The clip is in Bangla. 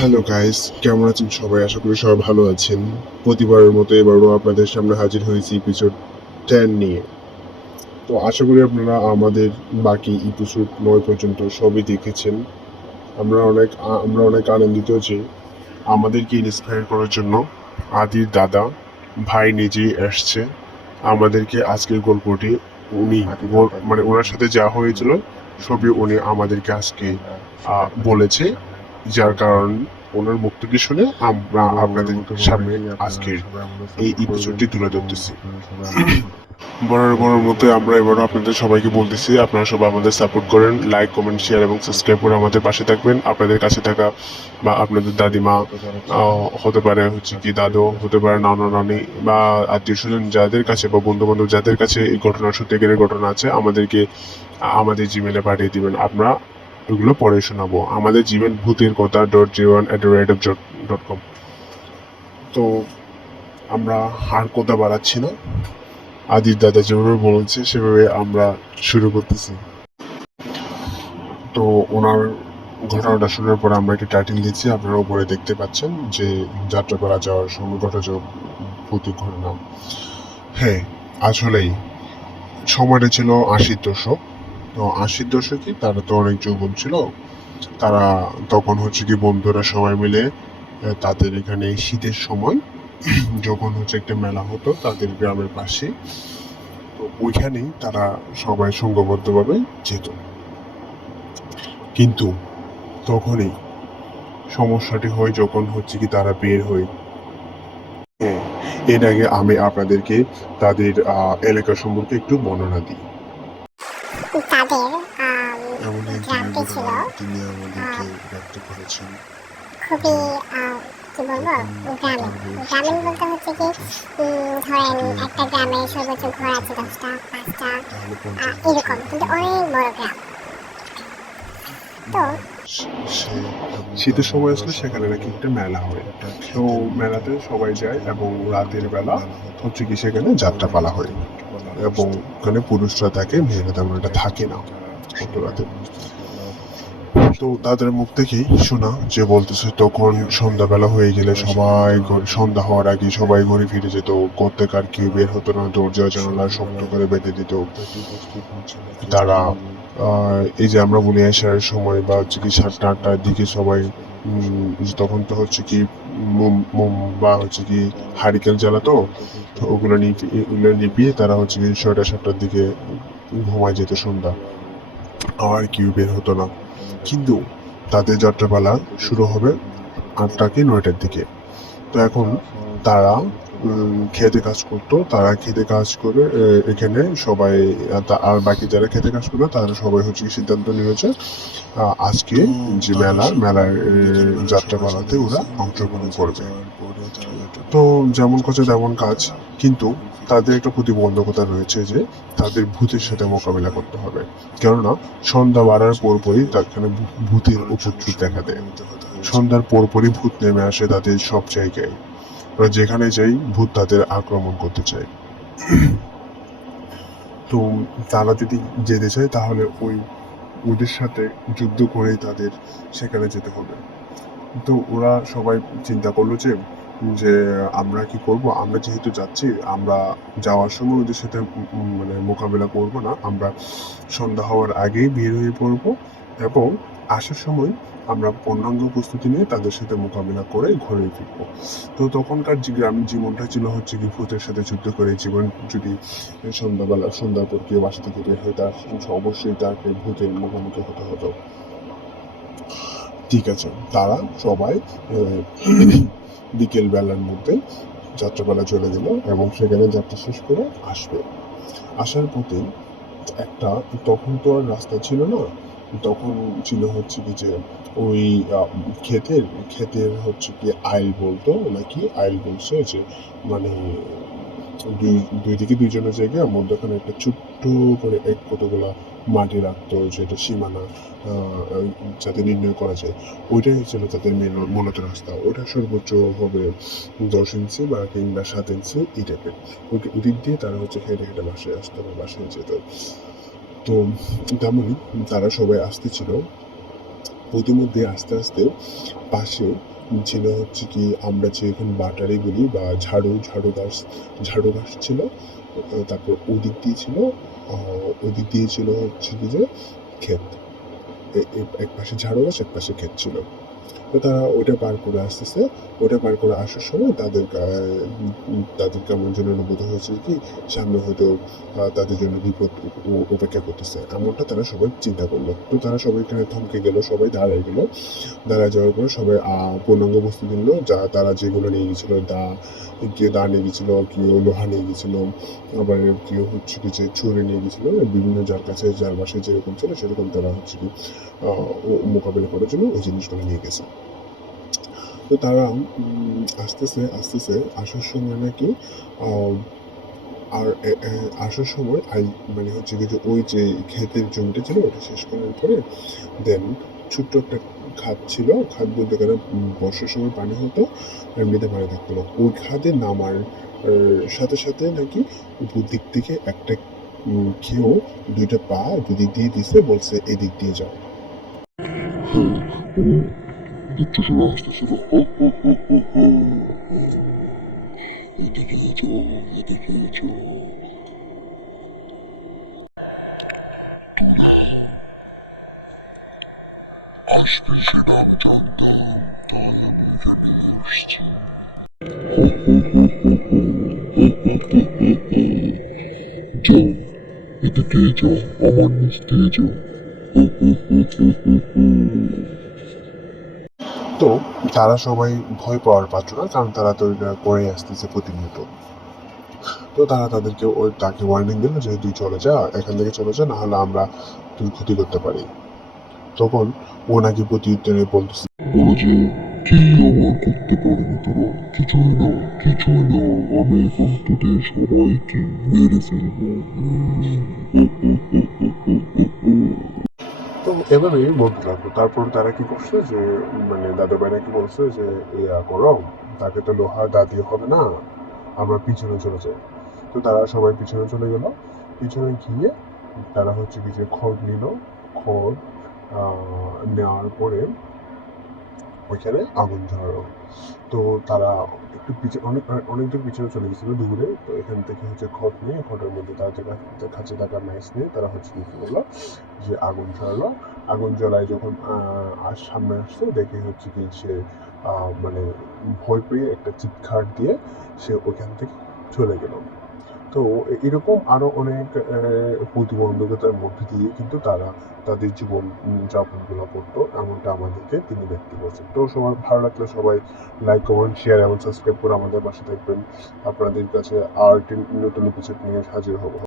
হ্যালো গাইস, কেমন আছেন সবাই? আশা করি সবাই ভালো আছেন। প্রতিবারের মতো এবারও আপনাদের সামনে হাজির হয়েছি এপিসোড 10 নিয়ে। তো আশা করি আপনারা আমাদের বাকি এপিসোড 9 পর্যন্ত সবই দেখেছেন। আমরা অনেক আনন্দিত যে আমাদেরকে ইন্সপায়ার করার জন্য আদির দাদা ভাই নিজেই আসছে আমাদেরকে আজকের গল্পটি উনি মানে ওনার সাথে যা হয়েছিল সবই উনি আমাদেরকে আজকে বলেছে, যার কারণ ওনার মুখ থেকে শুনে আমরা আপনাদের সামনে আজকের এই এপিসোডটি তুলে ধরতেছি। বরাবরের মতো আমরা এবারও আপনাদের সবাইকে বলতেছি, আপনারা সবাই আমাদের সাপোর্ট করেন, লাইক কমেন্ট শেয়ার এবং সাবস্ক্রাইব করে আমাদের পাশে থাকবেন। আপনাদের কাছে থাকা বা আপনাদের দাদিমা হতে পারে কি দাদু, হতে পারে নানা নানি বা আত্মীয় স্বজন যাদের কাছে বা বন্ধু বান্ধব যাদের কাছে এই ঘটনার সত্যিকারের ঘটনা আছে আমাদেরকে আমাদের জিমেলে পাঠিয়ে দিবেন। আমরা ওইগুলো পরে শোনাবো। আমাদের জিমেল ভূতের কথা .01@com। তো আমরা আর কথা বাড়াচ্ছি না, আদির দাদা যেভাবে বলেছে সেভাবে আমরা শুরু করতেছি। তো ওনার ঘটনাটা শোনার পর আমরা একটি টাইটেল দিচ্ছি, আপনারা উপরে দেখতে পাচ্ছেন যে যাত্রাপালা যাওয়ার সময় ঘটে ভৌতিক ঘটনা। হ্যাঁ, আসলেই সময়টা ছিল 80-র দশক। তো 80-র দশকে তারা তো অনেক যৌবন ছিল। তারা তখন কি বন্ধুরা সবাই মিলে তাদের এখানে শীতের সময় যখন একটা মেলা হতো তাদের গ্রামের পাশে, তো ওইখানেই তারা সবাই সংঘবদ্ধভাবে যেত। কিন্তু তখনই সমস্যাটি হয় যখন কি তারা বের হয়। হ্যাঁ, এর আগে আমি আপনাদেরকে তাদের এলাকা সম্পর্কে একটু বর্ণনা দিই। তাদের এমন একজন গ্রামটি ছিল তিনি আমাদেরকে ব্যক্ত করেছেন। খুবই কি বলবো গ্রামীণ বলতে হচ্ছে কি ধরেন একটা গ্রামে সর্বোচ্চ ঘর আছে 10টা 5টা এরকম, কিন্তু অনেক বড় গ্রাম। তো শীতের সময় আসলে সেখানে নাকি একটা মেলা হয়। তো মেলাতে সবাই যায় এবং রাতের বেলা কি সেখানে যাত্রাপালা হয় এবং ওখানে পুরুষরা থাকে, মেয়েরা তেমন একটা থাকে না অত রাতে। তো তাদের মুখ থেকেই শোনা যে বলতেছে তখন সন্ধ্যাবেলা হয়ে গেলে সন্ধ্যা হওয়ার আগে সবাই ঘরে ফিরে যেত, কোত্থেকার কেউ বের হতো না, দরজা জানালা শক্ত করে বেঁধে দিত। তারা এই যে আমরা বলি আসার সময় বা কি 7টা-8টার দিকে সবাই তখন তো কি মোম বা কি হারিকেন জ্বালাতো, তো ওগুলো নিপিয়ে তারা কি 6টা-7টার দিকে ঘুমায় যেত সন্ধ্যা, আর কেউ বের হতো না। কিন্তু তাদের যাত্রাপালা শুরু হবে 8টা কি 9টার দিকে। তো এখন তারা খেতে কাজ করতো, তারা খেতে কাজ করে এখানে সবাই আর বাকি যারা খেতে কাজ করবে তারা সবাই কি সিদ্ধান্ত নিয়েছে আজকে যে মেলার যাত্রাপালাতে ওরা অংশগ্রহণ করবে। তো যেমন কথা তেমন কাজ, কিন্তু তাদের একটা প্রতিবন্ধকতা রয়েছে যে তাদের ভূতের সাথে মোকাবিলা করতে হবে, কেননা সন্ধ্যা বাড়ার পরপরই তাখানে ভূতের উপদ্রব দেখা দেয়। সন্ধ্যার পরপরই ভূত নেমে আসে তাদের সব জায়গায়, ওরা যেখানে যাই ভূত তাদের আক্রমণ করতে চায়। তো তারা যদি যেতে চায় তাহলে ওদের সাথে যুদ্ধ করেই তাদের সেখানে যেতে হবে। তো ওরা সবাই চিন্তা করলো যে যে আমরা কি করব, আমরা যেহেতু যাচ্ছি আমরা যাওয়ার সময় ওদের সাথে মানে মোকাবেলা করব না, আমরা সন্ধ্যা হওয়ার আগেই বের হয়ে পড়ব এবং আসার সময় আমরা পূর্ণাঙ্গ প্রস্তুতি নিয়ে তাদের সাথে মোকাবিলা করে ঘরে ফিরবো। তো তখনকার যে গ্রামীণ জীবনটা ছিল কি ভূতের সাথে যুদ্ধ করে জীবন। যদি সন্ধ্যার পর কেউ বাসা থেকে বের হয় তার অবশ্যই তাকে ভূতের মুখোমুখি হতে হতো। ঠিক আছে, তারা সবাই বিকেল বেলার মধ্যে যাত্রাপালা চলে গেল এবং সেখানে যাত্রা শেষ করে আসবে। আসার পথে একটা, তখন তো আর রাস্তা ছিল না, তখন ছিল কি যে ওই ক্ষেতের ক্ষেতের কি আইল বলতো নাকি আইল বলছে যে মানে দুই দিকে দুইজনের জায়গায় মধ্যখানে একটা ছোট্ট করে কতগুলা মাটি রাখতো, যেটা সীমানা যাতে নির্ণয় করা যায়। ওইটাই ছিল তাদের মূলত রাস্তা। ওটা সর্বোচ্চ হবে 10 ইঞ্চি বা কিংবা 7 ইঞ্চি এই টাইপের। ওদিক দিয়ে তারা হেঁটে হেঁটে বাসায় আসতো বা বাসায় যেত। তো তেমনই তারা সবাই আসতেছিল প্রতিমধ্যে আস্তে আস্তে পাশে ছিল হচ্ছে কি আমরা যে এখন বাটারি বলি বা ঝাড়ু গাছ ছিল। তারপর ওদিক দিয়ে ছিল ওদিক দিয়ে ছিল হচ্ছে কি যে ক্ষেত। এক পাশে ঝাড়ু গাছ, এক পাশে ক্ষেত ছিল। তো তারা ওটা পার করে আসতেছে। ওটা পার করে আসার সময় তাদের কেমন যেন অনুভূত হয়েছে কি সামনে হয়তো তাদের জন্য বিপদ অপেক্ষা করতেছে, এমনটা তারা সবাই চিন্তা করলো। তো তারা সবাই এখানে থমকে গেল, সবাই দাঁড়ায় গেল। দাঁড়ায় যাওয়ার পরে সবাই পূর্ণাঙ্গ বস্তু দিল, যা তারা যেগুলো নিয়ে গেছিল। কেউ দা নিয়ে গেছিল, কেউ লোহা নিয়ে গেছিল, আবার কেউ হচ্ছে কি যে ছুরি নিয়ে গেছিল। বিভিন্ন যার কাছে যার বাসায় যেরকম ছিল সেরকম তারা হচ্ছে কি মোকাবিলা করার জন্য ওই জিনিসগুলো নিয়ে গেছে। তো তারা আস্তে আস্তে আসার সময় নাকি আহ, আসার সময় মানে হচ্ছে কি যে ওই যে ক্ষেতের জমিটা ছিল ওটা শেষ করার পরে দেন ছোট্ট একটা খাদ ছিল। খাদ বলতে গেলে বর্ষার সময় পানি হতো, এমনিতে পানি থাকতো না। ওই খাদে নামার সাথে সাথে নাকি উপর দিক থেকে একটা কেউ দুইটা পা দুদিক দিয়ে দিছে, বলছে এদিক দিয়ে যাও। আসবে সেটা আমি জানতাম, তাই আমি এখানে এসেছি। যাও, এদিকে যাও, আমার নিচ দিয়ে যাও। তো তারা সবাই ভয় পাওয়ার পাত্র না, কারণ তারা তো এটা করে আসতেছে প্রতিনিয়ত। তো তারা তাকে ওয়ার্নিং দিল যে তুই চলে যা, এখান থেকে চলে যা, না হলে আমরা তোর ক্ষতি করতে পারি। তখন ও নাকি প্রত্যুত্তরে বলতেছে, বলে যে কি আমার করতে পারবি তোরা? কিছুই না, কিছুই না, আমি এখন তোদের সবাইকে মেরে ফেলবো। তো এভাবেই বলতে লাগলো। তারপর তারা কি করছে যে মানে দাদু ভাই নাকি বলছে যে ইয়া করো, তাকে তো লোহা দা দিয়ে হবে না, আমরা পিছনে চলে যাই। তো তারা সবাই পিছনে চলে গেল। পিছনে গিয়ে তারা হচ্ছে কি যে খড় নিল। খড় নেওয়ার পরে ওইখানে আগুন ধরালো। তো তারা একটু পিছনে অনেক দূর পিছনে চলে গেছিল দূরে। তো এখান থেকে হচ্ছে খড় নিয়ে খড়ের মধ্যে তাদের কাছে থাকা ম্যাচ নিয়ে তারা হচ্ছে কি করলো যে আগুন জ্বালালো। আগুন জ্বলায় যখন সামনে আসছে দেখে হচ্ছে কি সে মানে ভয় পেয়ে একটা চিৎকার দিয়ে সে ওইখান থেকে চলে গেল। তো এরকম আরো অনেক প্রতিবন্ধকতার মধ্যে দিয়ে কিন্তু তারা তাদের জীবন যাপনগুলো করতো, এমনটা আমাদেরকে তিনি ব্যক্ত করছেন। তো সবাই ভালো লাগলে সবাই লাইক, কমেন্ট, শেয়ার এবং সাবস্ক্রাইব করে আমাদের পাশে থাকবেন। আপনাদের কাছে আর একটি নতুন এপিসোড নিয়ে হাজির হবো।